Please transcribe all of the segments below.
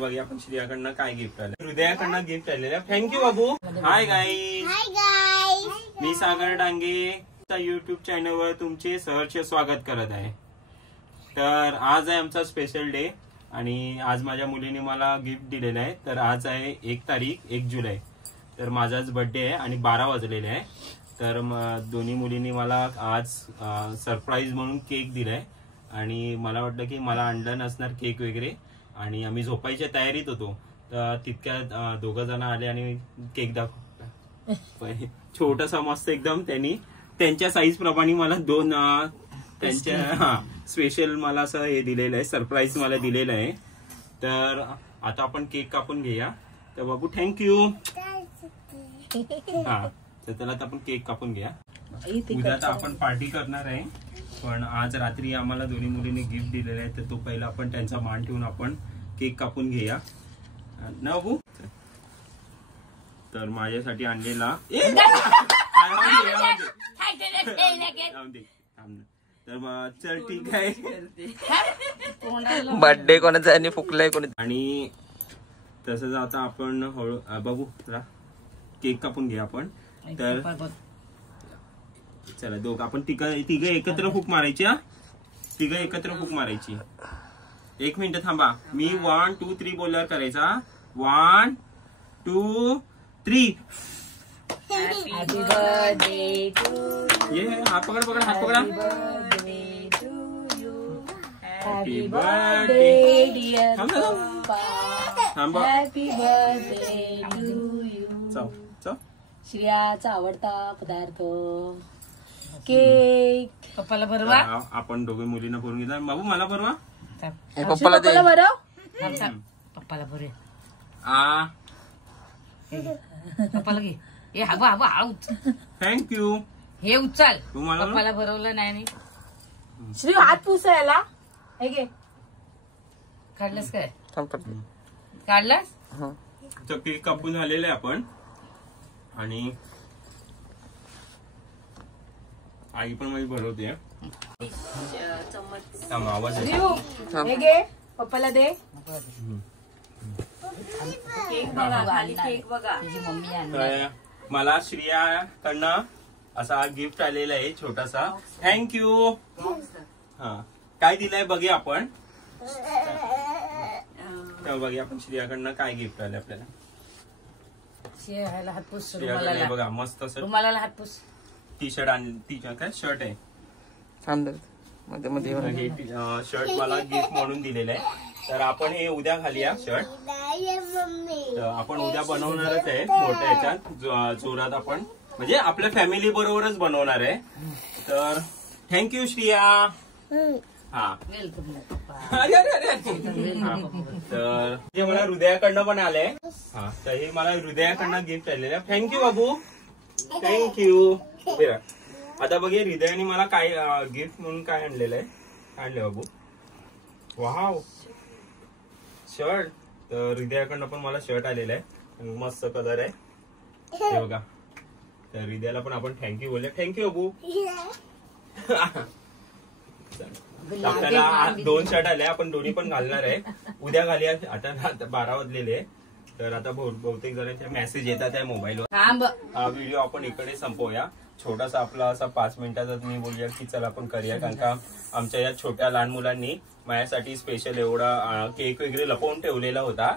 बघा आपण श्रियाकडनं काय गिफ्ट आलं. हृदयाकडनं गिफ्ट आलेलं. थँक्यू बाबू. हाय गाईज, मी सागर डांगे युट्यूब चॅनलवर तुमचे सहर्ष स्वागत करत आहे. तर आज आहे आमचा स्पेशल डे आणि आज माझ्या मुलीने मला गिफ्ट दिलेलं आहे. तर आज आहे 1 तारीख 1 जुलै. तर माझाच बर्थडे आहे आणि 12 वाजलेले आहे. तर दोन्ही मुलींनी मला आज सरप्राईज म्हणून केक दिलाय आणि मला वाटलं की मला आणलं नसणार केक वगैरे आणि आम्ही झोपायच्या तयारीत होतो. तर तितक्यात 2 जण आले आणि केक दाखवला. छोटासा मस्त एकदम. त्यांनी त्यांच्या साईज प्रमाणे मला 2 त्यांच्या स्पेशल मला असं हे दिलेलं आहे, सरप्राईज मला दिलेलं आहे. तर आता आपण केक कापून घेऊया. तर बाबू थँक्यू. हा तर त्याला आपण केक कापून घ्या. उद्या तर आपण पार्टी करणार आहे पण आज रात्री आम्हाला दोन्ही मुलींनी गिफ्ट दिलेलं आहे. तर तो पहिला आपण त्यांचा मान ठेवून आपण केक कापून घेऊया ना बाबू. तर माझ्यासाठी आणलेला तर चल ठीक आहे. बर्थडे कोणाचा आणि फुकलाय कोणी. आणि तसंच आता आपण हळू बाबू केक कापून घ्या आपण. तर चला दोघं आपण तिघं एकत्र फूक मारायची. तिघं एकत्र फूक मारायची. 1 मिनिट थांबा. मी 1 2 3 बोलल्यावर करायचा. 1 2 3. हॅपी बर्थडे टू ये हात पकड हात पकडा. हॅपी बर्थडे डिअर थांबा. Happy birthday to you. चल चल. श्रेयाचा आवडता पदार्थ केक. पप्पाला भरवा. आपण दोघे मुलींना भरून घेतला. बाबू मला भरवा. पप्पाला दे. भरव. पप्पाला भरूया. पप्पाला घे. हे हवा हवा आऊच. थँक्यू. हे उचल. तुम्हाला पप्पाला भरवलं नाही. श्री हात पुसायला हे घे. काढलंस काय. काढलंस. तर केक कापून झालेलं आहे आपण आणि आई पण माझी भरवते. आवाज हे घे. पप्पाला दे. केक बघा. मला श्रियाकडनं असा गिफ्ट आलेला आहे छोटासा. थँक्यू. हा काय दिलंय बघूया आपण. तर बघूया आपण श्रियाकडनं काय गिफ्ट आले आपल्याला. हातपूस. बघा मस्त रुमाला हातपूस. टी शर्ट आणि काय शर्ट आहे. शर्ट मला गिफ्ट म्हणून दिलेलं आहे. तर आपण हे उद्या घालूया शर्ट. तर आपण उद्या बनवणारच आहे मोठ्या ह्याच्यात जोरात. आपण म्हणजे आपल्या फॅमिली बरोबरच बनवणार आहे. तर थँक्यू श्रिया. हा तर हे मला हृदयाकडनं पण आलंय. हा तर हे मला हृदयाकडनं गिफ्ट आलेलं आहे. थँक्यू बाबू. थँक्यू. आता बघे हृदयाने मला काय गिफ्ट म्हणून काय आणलेलं आहे. आणले बाबू. Wow shirt. तर हृदयाकडनं पण मला शर्ट आलेलं आहे. मस्त कलर आहे हे बघा. तर हृदयाला पण आपण थँक्यू बोलले. थँक्यू बाबू. आपल्याला 2 शर्ट आले. आपण दोन्ही पण घालणार आहे. उद्या घालूया. आता 12 वाजलेले. तर आता बहुतेक जणांचे मेसेज येतात आहे मोबाईलवर. हा व्हिडिओ आपण इकडे संपवूया. छोटासा आपला असा 5 मिनिटाचा मी बोलूया की चला आपण करूया. कारण का आमच्या या छोट्या लहान मुलांनी माझ्यासाठी स्पेशल एवढा केक वगैरे लपवून ठेवलेला होता.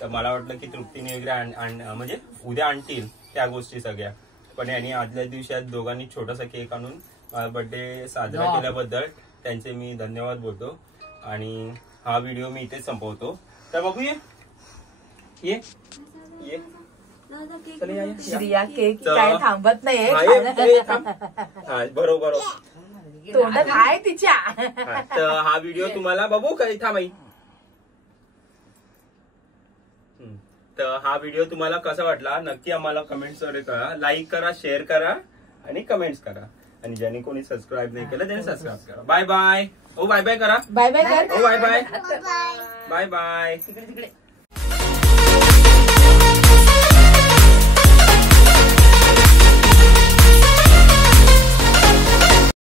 तर मला वाटलं की तृप्तीने वगैरे म्हणजे उद्या आणतील त्या गोष्टी सगळ्या. पण यांनी आदल्या दिवशी दोघांनी छोटासा केक आणून बर्थडे साजरा केल्याबद्दल त्यांचे मी धन्यवाद बोलतो. आणि हा व्हिडिओ मी इथेच संपवतो. तर बघूया. ये श्रिया केक काय थांबत नाही. बरोबर तोंडात आहे तिच्या. तर हा व्हिडिओ तुम्हाला बघू काही थांबाई. तर हा व्हिडिओ तुम्हाला कसा वाटला नक्की आम्हाला कमेंट्स वर करा. लाईक करा, शेअर करा आणि कमेंट्स करा. आणि ज्यांनी कोणी सबस्क्राईब नाही केलं त्यांनी सबस्क्राईब करा. Bye bye. Oh bye bye करा. बाय बाय कर. Oh bye bye. Bye bye. तिकडे